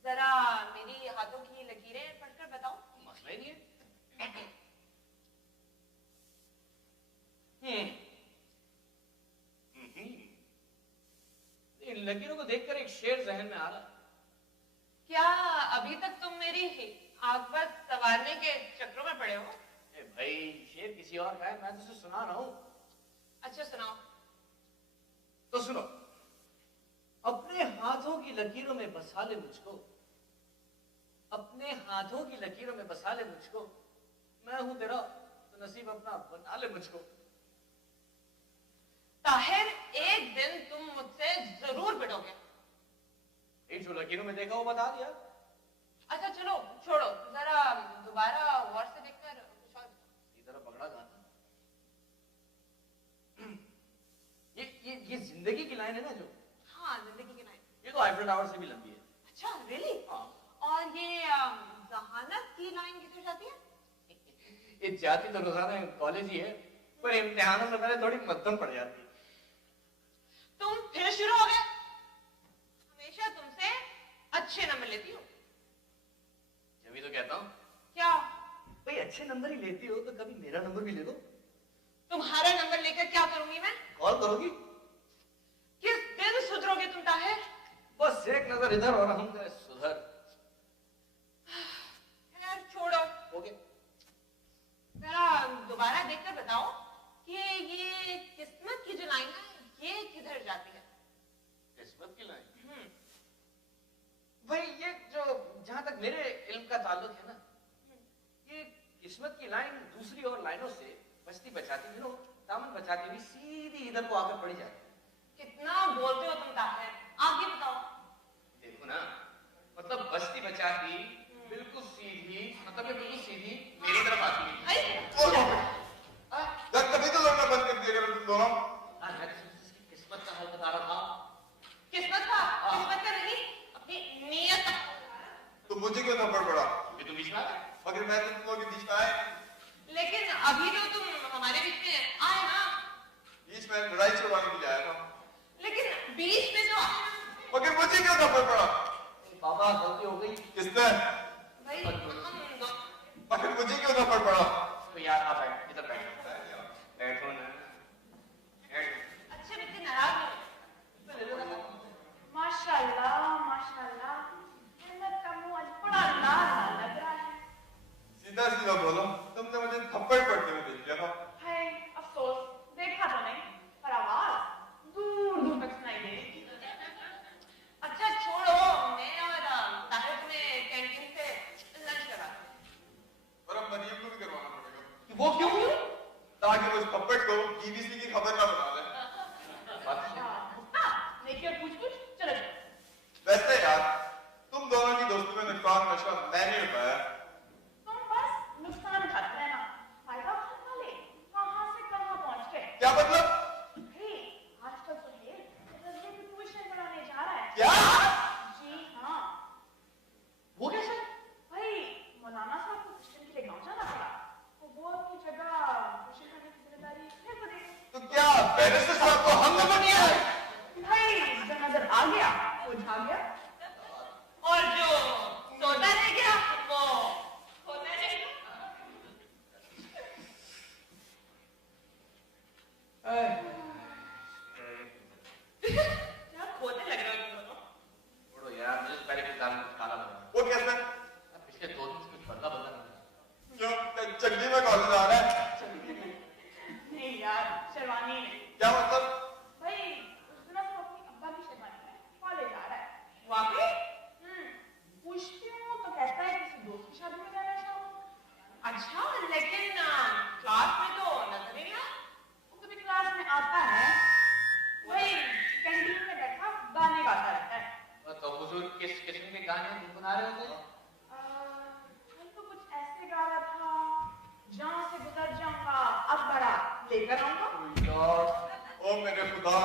जरा मेरी हाथों की लकीरें पढ़कर बताओ। मसला ही नहीं है। इन लकीरों को देखकर एक शेर जहन में आ रहा है। क्या अभी तक तुम मेरी आग पर सवारने के चक्रों में पड़े हो? ए भाई, शेर किसी और का है, मैं तो उसे सुना रहा हूं। अच्छा सुनाओ। तो सुनो। अपने हाथों की लकीरों में बसा ले मुझको, अपने हाथों की लकीरों में बसा ले मुझको, मैं हूं तेरा तो नसीब अपना बना ले मुझको। ताहिर, एक दिन तुम मुझसे जरूर भिड़ोगे। जो लकीरों में देखा वो बता दिया। अच्छा चलो छोड़ो, जरा दोबारा गौर से देखकर कुछ और। इधर पकड़ा गाना। ये जिंदगी की लाइन है ना जो। हाँ, जिंदगी की लाइन। ये तो आईफिल टावर से भी लंबी है। अच्छा रियली? हाँ। और ये जहानत की लाइन किधर जाती है? ये जाती तो रोजाना कॉलेज ही है, पर इम्तिहानों से पहले थोड़ी मध्यम पड़ जाती है। तुम फिर शुरू हो गए? हमेशा तुमसे अच्छे नंबर लेती हो। जब तो कहता हूँ। क्या? भाई अच्छे नंबर ही लेती हो तो कभी मेरा नंबर भी ले दो। तुम्हारा नंबर लेकर क्या करूंगी मैं? कॉल करोगी? किस दिन सुधरोगे तुम ताहिर? बस एक नजर इधर और हम तेरे सुधर। खैर छोड़ो। ओके। जरा दोबारा देखकर बताओ कि ये किस्मत की जो लाइन है ये किधर जाती है? किस्मत की लाइन? भाई ये जो जहां तक मेरे इल्म का ताल्लुक है ना, ये किस्मत की लाइन दूसरी और लाइनों से बचती बचाती हुई, दामन बचाती हुई सीधी इधर को आकर पड़ी जाती है। कितना बोलते हो तुम ताहिर, आगे बताओ। देखो ना, मतलब बचती बचाती बिल्कुल सीधी, मतलब ये बिल्कुल सीधी मेरी तरफ आती है। जब तभी तो लड़ना बंद कर दिया तुम दोनों। मैं तो किस्मत का हल बता रहा था। किस्मत का? किस्मत का नहीं, अपनी नीयत का। तो मुझे क्यों थप्पड़ पड़ा? ये तो बीच में आ गया। मगर मैं तुम लोगों के बीच में आए। लेकिन अभी तो तुम हमारे बीच में आए ना। बीच में लड़ाई छुड़वाने के लिए आया था। लेकिन बीच में तो आए ना। मगर मुझे क्यों थप्पड़ पड़ा? बाबा गलती हो गई। किसने? भाई हम दो। मगर मुझे क्यों थप्पड़ पड़ा? तो यार आप बैठ, इधर बैठो। बैठो ना। अच्छे बच्चे नाराज हो। माशाल्लाह माशाल्लाह, जन्नत का मुंह आज बड़ा लाल लग रहा है। सीधा सीधा बोलो, तुमने मुझे थप्पड़ पड़ते हुए देख लिया था। है अफसोस, देखा तो नहीं, पर आवाज दूर दूर तक सुनाई दे रही। अच्छा छोड़ो, मैं और ताहिर तुम्हें कैंटीन से लंच करा। और अब मरियम को भी करवाना पड़ेगा। वो क्यों? ताकि वो इस थप्पड़ को BBC की खबर ना बना ले। देखिए कुछ कुछ चलो। वैसे यार, तुम दोनों की दोस्ती में नुकसान नशा मैंने उठाया। तुम बस नुकसान उठाते रहना, फायदा उठाने वाले कहाँ से कहाँ पहुँच गए। क्या मतलब? आजकल सुहेल रज़िया की ट्यूशन पढ़ाने जा रहा है। क्या? जी हाँ। वो कैसे? भाई मौलाना साहब को ट्यूशन के लिए गाँव जाना पड़ा, तो वो अपनी जगह ट्यूशन करने की जिम्मेदारी मेरे को दे दी। तो क्या बैरिस्टर साहब को हम नंबर नहीं आए? भाई जो नजर आ गया वो झा गया, और जो सोता रह गया वो खोता रह गया। क्या खोते लग रहे हो तुम दोनों? छोड़ो यार, मुझे पहले किताब में काला लगा। वो कैसे? पिछले 2 दिन से कुछ बदला बदला नहीं। क्यों? चंडी में कॉलेज आ रहा है? नहीं यार, शेरवानी नहीं। क्या मतलब? भाई उस दिन वो अपनी अब्बा की शेरवानी में कॉलेज आ रहा है। वाकई? पूछती हूँ तो कहता है किसी दोस्त की शादी में जाना चाहूँ। अच्छा, लेकिन क्लास में तो नजर ही नहीं आया। वो कभी क्लास में आता है, वही कैंटीन में बैठा गाने गाता रहता है। तो हुजूर किस किस्म के गाने गुनगुना रहे होते? कल तो कुछ ऐसे गा रहा था, जहाँ से गुजर जाऊंगा अब बड़ा लेकर आऊंगा। ओ मेरे खुदा,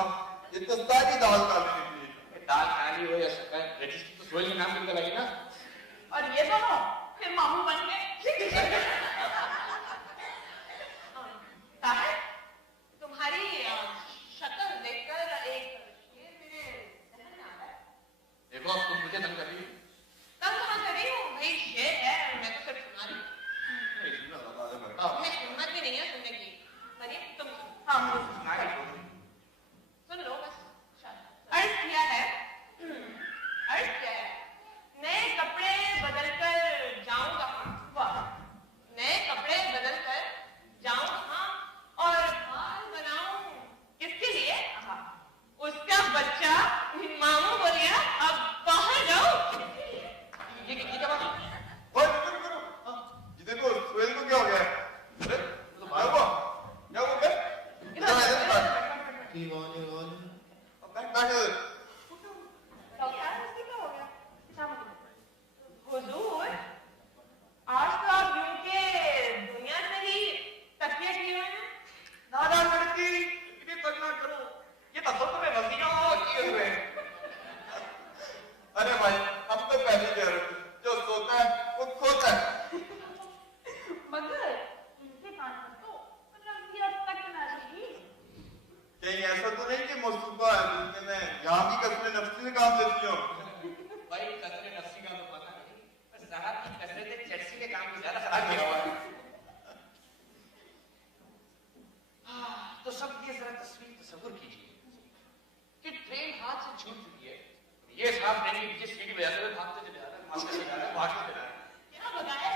ये तो सारी दाल काली निकली। दाल काली हो या शक्कर, रजिस्ट्री तो सोहेल के नाम लिखकर लगी ना। और ये दोनों फिर मामू बन गए। ताहिर, तुम्हारी शक्ल देखकर आपने कुछ ज्यादा खराब किया हुआ है। तो सब ये जरा तस्वीर कीजिए कि ट्रेन हाथ से छूट चुकी है, ये साहब ट्रेन की पीछे सीटी बजाते हुए भागते चले जा रहे हैं, भागते चले जा रहे हैं, भागते चले जा रहे हैं। क्या बताया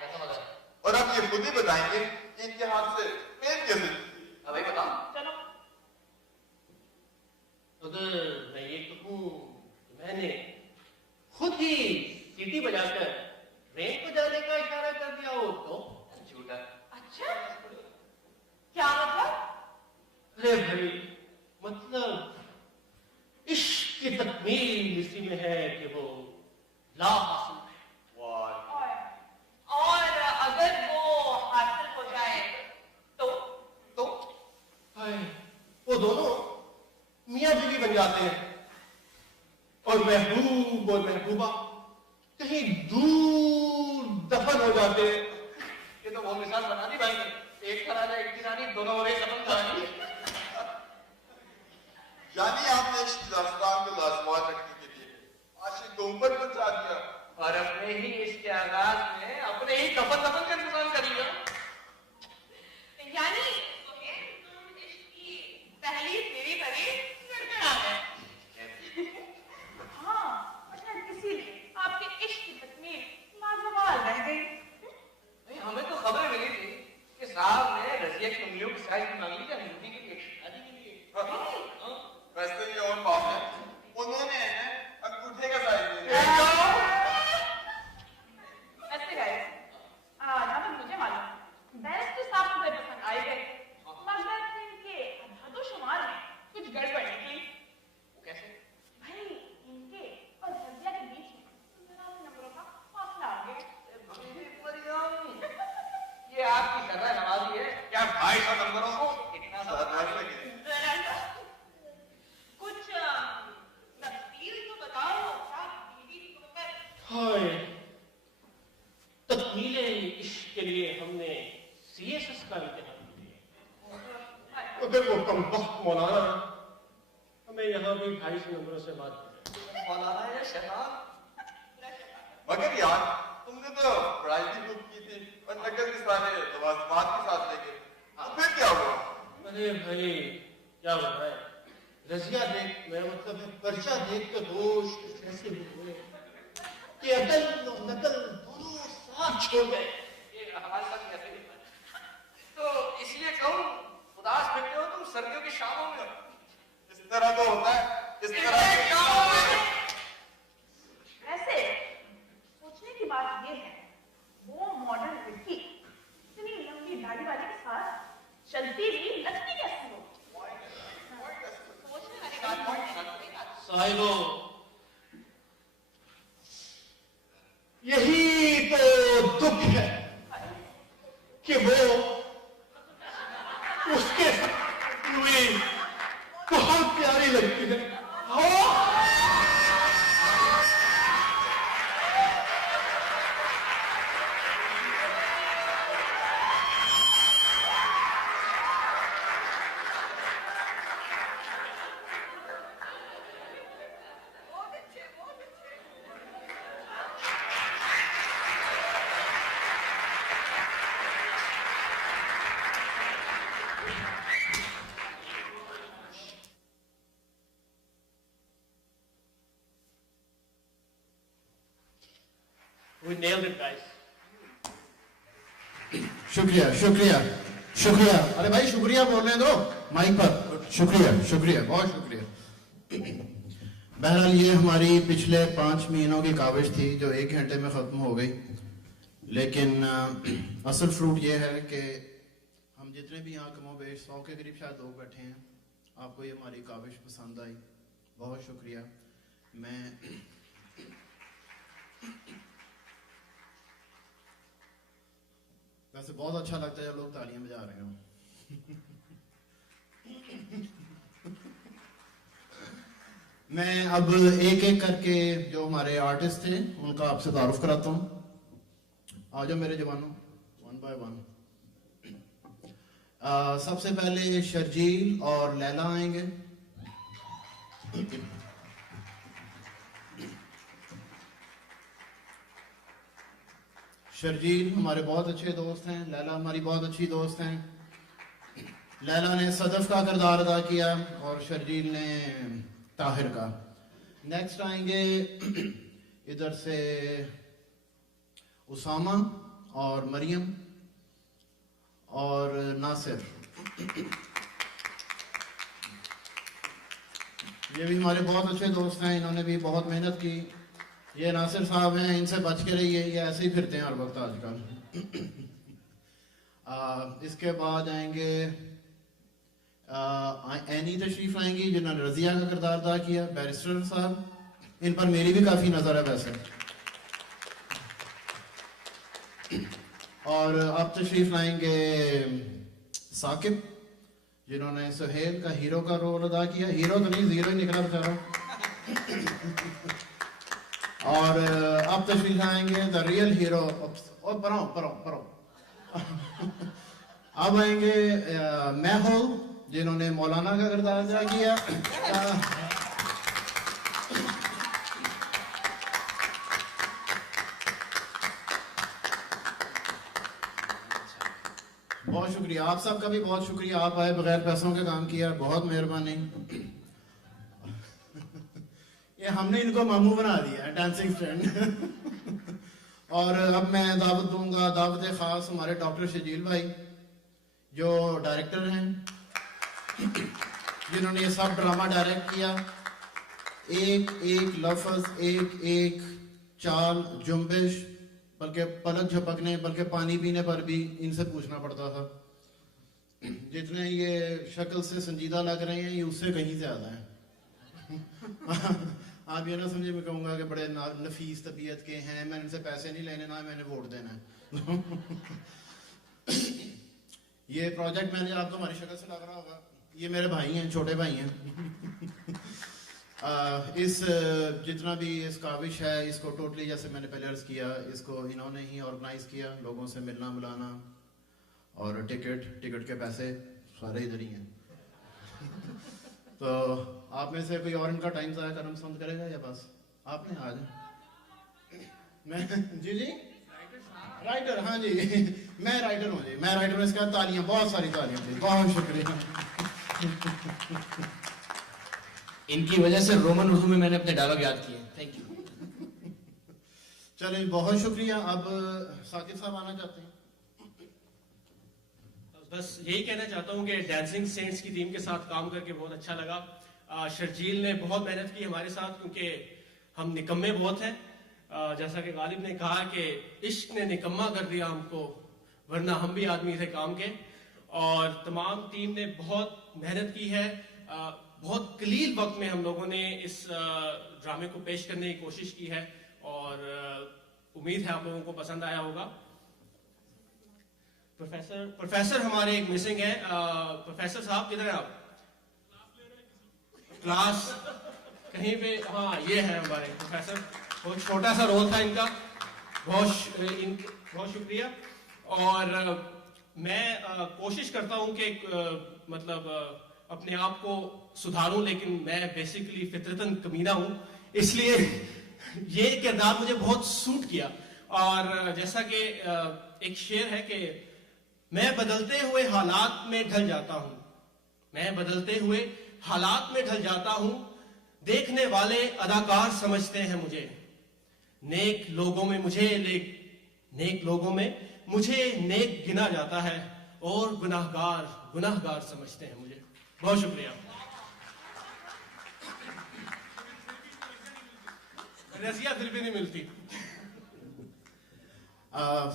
कैसा मजा है? और अब ये खुद ही बताएंगे कि इनके हाथ से ट्रेन कैसे चलती? भाई बताओ। चलो अगर मैं ये कहूँ मैंने खुद ही सीटी बजाकर ट्रेन को जाने का इशारा कर दिया हो तो झूठा। अच्छा क्या मतलब? अरे भाई मतलब इश्क की तकमील इसी में है कि वो ला हासिल है। और अगर वो हासिल हो जाए तो हाय, वो दोनों मियां बीवी बन जाते हैं और महबूब और महबूबा कहीं दूर दफन हो जाते हैं। ये तो वो मिसाल बना दी भाई ने, एक का राजा एक की रानी, दोनों हो गए सपन कहानी। यानी आपने इश्क की दास्तान को लाजवाब रखने के लिए आशिक को ऊपर पहुंचा दिया और अपने ही इसके आगाज में अपने ही दफन का इंतजाम कर लिया। यानी सुहेल, तुम इश्क की पहली सीढ़ी पर ही लड़कर आ गए। हाँ, शायद इसीलिए आपके इश्क की तकमील लाजवाब रह गई। नहीं, हमें तो खबर मिली थी कि साहब ने रजिया की उंगलियों की साइज मांग ली थी अंगूठी के लिए, शादी के लिए। वैसे ये और बात है, उन्होंने अंगूठे का साइज दे दिया। ऐसे गाइस, जहाँ तक मुझे मालूम, बैरिस्टर साहब मुझे पसंद आए गए, मगर इनके अदाद-ओ-शुमार में कुछ गड़बड़ निकली। वो कैसे? भाई, इनके और रजिया के बीच में जरा से नंबरों का फासला आ गया। ये आपकी सदा नवाजी है क्या? 250 नंबरों को इतना सा बता ऐसे दिया। के। जरा सा कुछ तफसील तो बताओ, क्या बीवी को कर हाय, तकमीले इश्क के लिए हमने CSS का इम्तिहान दिया। अगर वो कमबख्त मौलाना हमें यहाँ भी 250 नंबरों से बात कर। मौलाना या शैतान? मगर यार तुमने तो पढ़ाई भी खूब की थी और नकल के सारे लवाजमात के साथ लेके थे, तो फिर क्या हुआ? अरे भाई क्या बताए, रजिया देख मैं मतलब पर्चा देख के होश ऐसे हुए कि अकल और नकल दोनों साथ छोड़ गए। ये हमारे साथ भी ऐसे ही होता है। तो इसलिए कहूँ उदास फिरते हो तुम सर्दियों की शामों में। इस तरह तो होता है, इस तरह ऐसे सोचने की बात ये है, वो मॉडर्न लड़की इतनी लंबी दाढ़ी वाले के साथ चलती भी लगती कैसी हो? सोचने वाली बात है। साहिबो, यही तो दुख है कि वो उसके हुई बहुत प्यारी लगती है। हाँ? We nailed it, guys. शुक्रिया शुक्रिया शुक्रिया। अरे भाई शुक्रिया बोलने दो माइक पर। शुक्रिया शुक्रिया बहुत शुक्रिया। बहरहाल ये हमारी पिछले 5 महीनों की काविश थी जो 1 घंटे में खत्म हो गई, लेकिन असल फ्रूट ये है कि हम जितने भी यहाँ कमो बेश 100 के करीब शायद लोग बैठे हैं, आपको ये हमारी काविश पसंद आई, बहुत शुक्रिया। मैं वैसे बहुत अच्छा लगता है जब लोग तालियां बजा रहे हो। मैं अब एक एक करके जो हमारे आर्टिस्ट थे उनका आपसे तारुफ कराता हूँ। आ जाओ मेरे जवानों, 1 by 1। सबसे पहले शर्जील और लैला आएंगे। शर्जील हमारे बहुत अच्छे दोस्त हैं, लैला हमारी बहुत अच्छी दोस्त हैं। लैला ने सदफ का किरदार अदा किया और शर्जील ने ताहिर का। नेक्स्ट आएंगे इधर से उसामा और मरियम और नासिर। ये भी हमारे बहुत अच्छे दोस्त हैं, इन्होंने भी बहुत मेहनत की। ये नासिर साहब हैं, इनसे बच के रहिए, ये ऐसे ही फिरते हैं हर वक्त आजकल। इसके बाद आएंगे एनी तशरीफ लाएंगी जिन्होंने रजिया का किरदार अदा किया, बैरिस्टर साहब। इन पर मेरी भी काफी नजर है वैसे। और अब तशरीफ लाएंगे साकिब जिन्होंने सुहेल का हीरो का रोल अदा किया। हीरो तो नहीं, जीरो ही निकला बेचारा। और अब तशरीफ लाएंगे द रियल हीरो। और परो अब आएंगे महल जिन्होंने मौलाना का किरदार अदा किया। बहुत शुक्रिया, आप सबका भी बहुत शुक्रिया। आप आए, बगैर पैसों के काम किया, बहुत मेहरबानी। ये हमने इनको मामू बना दिया है, डांसिंग फ्रेंड। और अब मैं दावत दूंगा, दावत खास हमारे डॉक्टर शजील भाई जो डायरेक्टर हैं, जिन्होंने ये सब ड्रामा डायरेक्ट किया। एक एक लफ्ज, एक एक चाल, जुम्बिश, बल्कि पलक झपकने, बल्कि पानी पीने पर भी इनसे पूछना पड़ता था। जितने ये शक्ल से संजीदा लग रहे हैं, ये उससे कहीं ज्यादा हैं। आप ये ना समझे मैं कहूँगा कि बड़े नफीस तबीयत के हैं, मैंने इनसे पैसे नहीं लेने, ना मैंने वोट देना है। ये प्रोजेक्ट मैनेजर आपको हमारी शक्ल से लग रहा होगा, ये मेरे भाई हैं, छोटे भाई हैं। इस जितना भी इस काविश है, इसको टोटली जैसे मैंने पहले अर्ज किया, इसको इन्होंने ही ऑर्गेनाइज किया। लोगों से मिलना मिलाना और टिकट के पैसे सारे इधर ही हैं। तो आप में से कोई और इनका टाइम ज़ाया करना पसंद करेगा या बस आपने आज? मैं जी राइटर, हाँ जी मैं राइटर हूँ जी, मैं राइटर हूँ। इसका तालियां, बहुत सारी तालियां जी, बहुत शुक्रिया। इनकी वजह से रोमन उर्दू में मैंने अपने डायलॉग याद किए। Thank you. चलिए बहुत शुक्रिया। अब साकिब साहब आना चाहते हैं। बस यही कहना चाहता हूँ कि डांसिंग सेंट्स की टीम के साथ काम करके बहुत अच्छा लगा। शर्जील ने बहुत मेहनत की हमारे साथ, क्योंकि हम निकम्मे बहुत हैं। जैसा कि गालिब ने कहा कि इश्क ने निकम्मा कर दिया हमको, वरना हम भी आदमी थे काम के। और तमाम टीम ने बहुत मेहनत की है। बहुत कलील वक्त में हम लोगों ने इस ड्रामे को पेश करने की कोशिश की है और उम्मीद है आप लोगों को पसंद आया होगा। प्रोफेसर हमारे एक मिसिंग है। प्रोफेसर साहब किधर है आप? क्लास कहीं पे, हाँ ये है हमारे प्रोफेसर। बहुत छोटा सा रोल था इनका, बहुत शुक्रिया। और मैं कोशिश करता हूँ कि मतलब अपने आप को सुधारूं, लेकिन मैं बेसिकली फितरतन कमीना हूं, इसलिए ये किरदार मुझे बहुत सूट किया। और जैसा कि एक शेर है कि मैं बदलते हुए हालात में ढल जाता हूं, मैं बदलते हुए हालात में ढल जाता हूं, देखने वाले अदाकार समझते हैं मुझे, नेक लोगों में मुझे नेक गिना जाता है और गुनाहगार समझते हैं मुझे। बहुत शुक्रिया। रजिया फिर भी नहीं मिलती।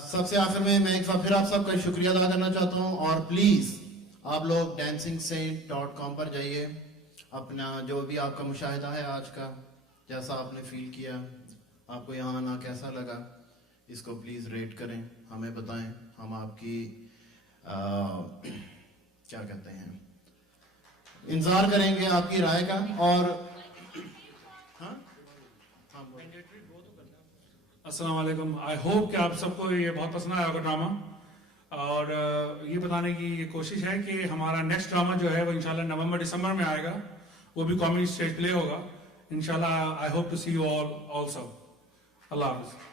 सबसे आखिर में मैं एक बार फिर आप सबका शुक्रिया अदा करना चाहता हूँ। और प्लीज आप लोग dancingsaint.com पर जाइए, अपना जो भी आपका मुशाहिदा है आज का, जैसा आपने फील किया, आपको यहाँ आना कैसा लगा, इसको प्लीज रेट करें, हमें बताएं। हम आपकी क्या कहते हैं, इंतजार करेंगे आपकी राय का। और अस्सलाम वालेकुम। आई होप कि आप सबको ये बहुत पसंद आया होगा ड्रामा। और ये बताने की ये कोशिश है कि हमारा नेक्स्ट ड्रामा जो है वो इंशाल्लाह नवंबर दिसंबर में आएगा, वो भी कॉमेडी स्टेज प्ले होगा इंशाल्लाह। I hope to see you all also. अल्लाह हाफिज़।